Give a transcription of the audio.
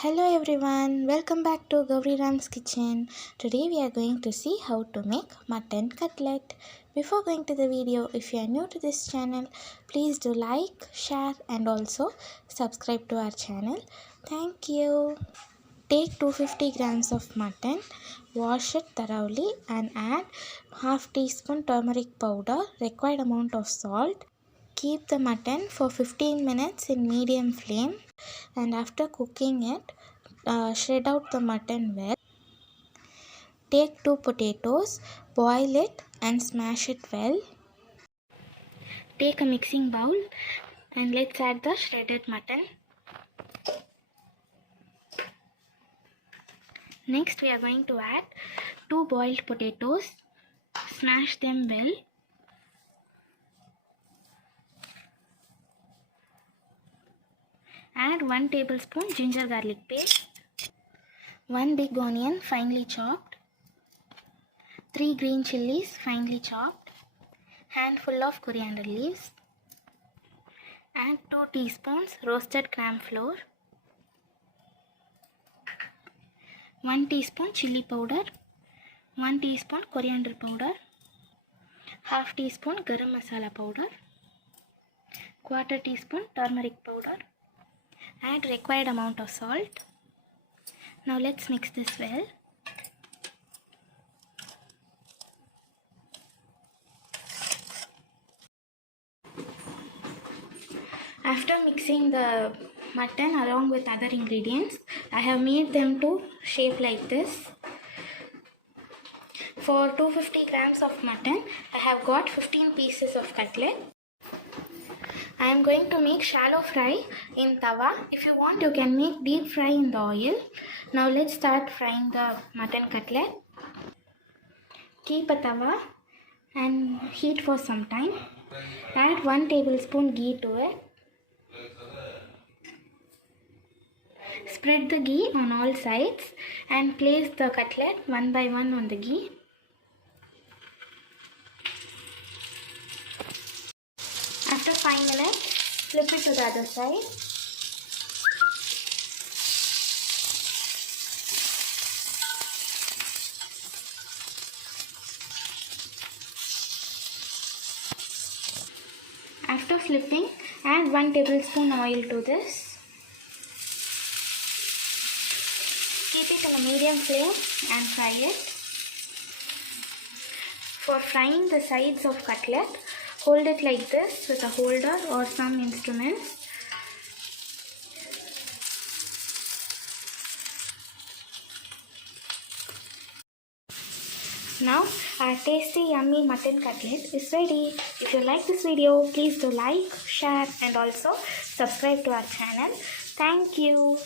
Hello everyone, welcome back to Gauri Ram's kitchen. Today we are going to see how to make mutton cutlet. Before going to the video, if you are new to this channel, please do like, share and also subscribe to our channel. Thank you. Take 250 grams of mutton, wash it thoroughly and add half teaspoon turmeric powder, required amount of salt. Keep the mutton for 15 minutes in medium flame and after cooking it, shred out the mutton well. Take 2 potatoes, boil it and smash it well. Take a mixing bowl and let's add the shredded mutton. Next we are going to add 2 boiled potatoes, smash them well. Add 1 tablespoon ginger garlic paste, 1 big onion finely chopped, 3 green chilies finely chopped, handful of coriander leaves. Add 2 teaspoons roasted gram flour, 1 teaspoon chili powder, 1 teaspoon coriander powder, half teaspoon garam masala powder, quarter teaspoon turmeric powder. Add required amount of salt. Now let's mix this well. After mixing the mutton along with other ingredients, I have made them to shape like this. For 250 grams of mutton, I have got 15 pieces of cutlet. I am going to make shallow fry in tawa. If you want, you can make deep fry in the oil. Now let's start frying the mutton cutlet. Keep a tawa and heat for some time. Add 1 tablespoon ghee to it. Spread the ghee on all sides and place the cutlet one by one on the ghee. After 5 minutes, flip it to the other side. After flipping, add 1 tablespoon oil to this. Keep it in a medium flame and fry it. For frying the sides of cutlet, hold it like this with a holder or some instruments. Now our tasty yummy mutton cutlet is ready. If you like this video, please do like, share and also subscribe to our channel. Thank you.